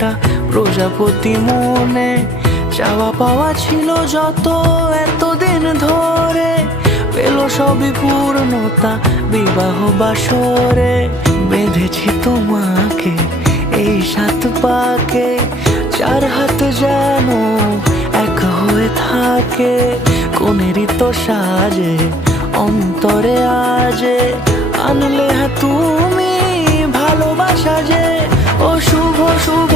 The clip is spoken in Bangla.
একটা প্রজাপতি মনে। চাওয়া পাওয়া ছিল যত এতদিন ধরে, পেল সবই পূর্ণতা বিবাহ বাসরে। বেঁধেছি তোমাকে এই 7 পাকে, 4 হাত যেন এক হয়ে থাকে। কোনেরই তো সাজে অন্তরে আজে, আনলে তুমি ভালোবাসা যে। ও শুভ শুভ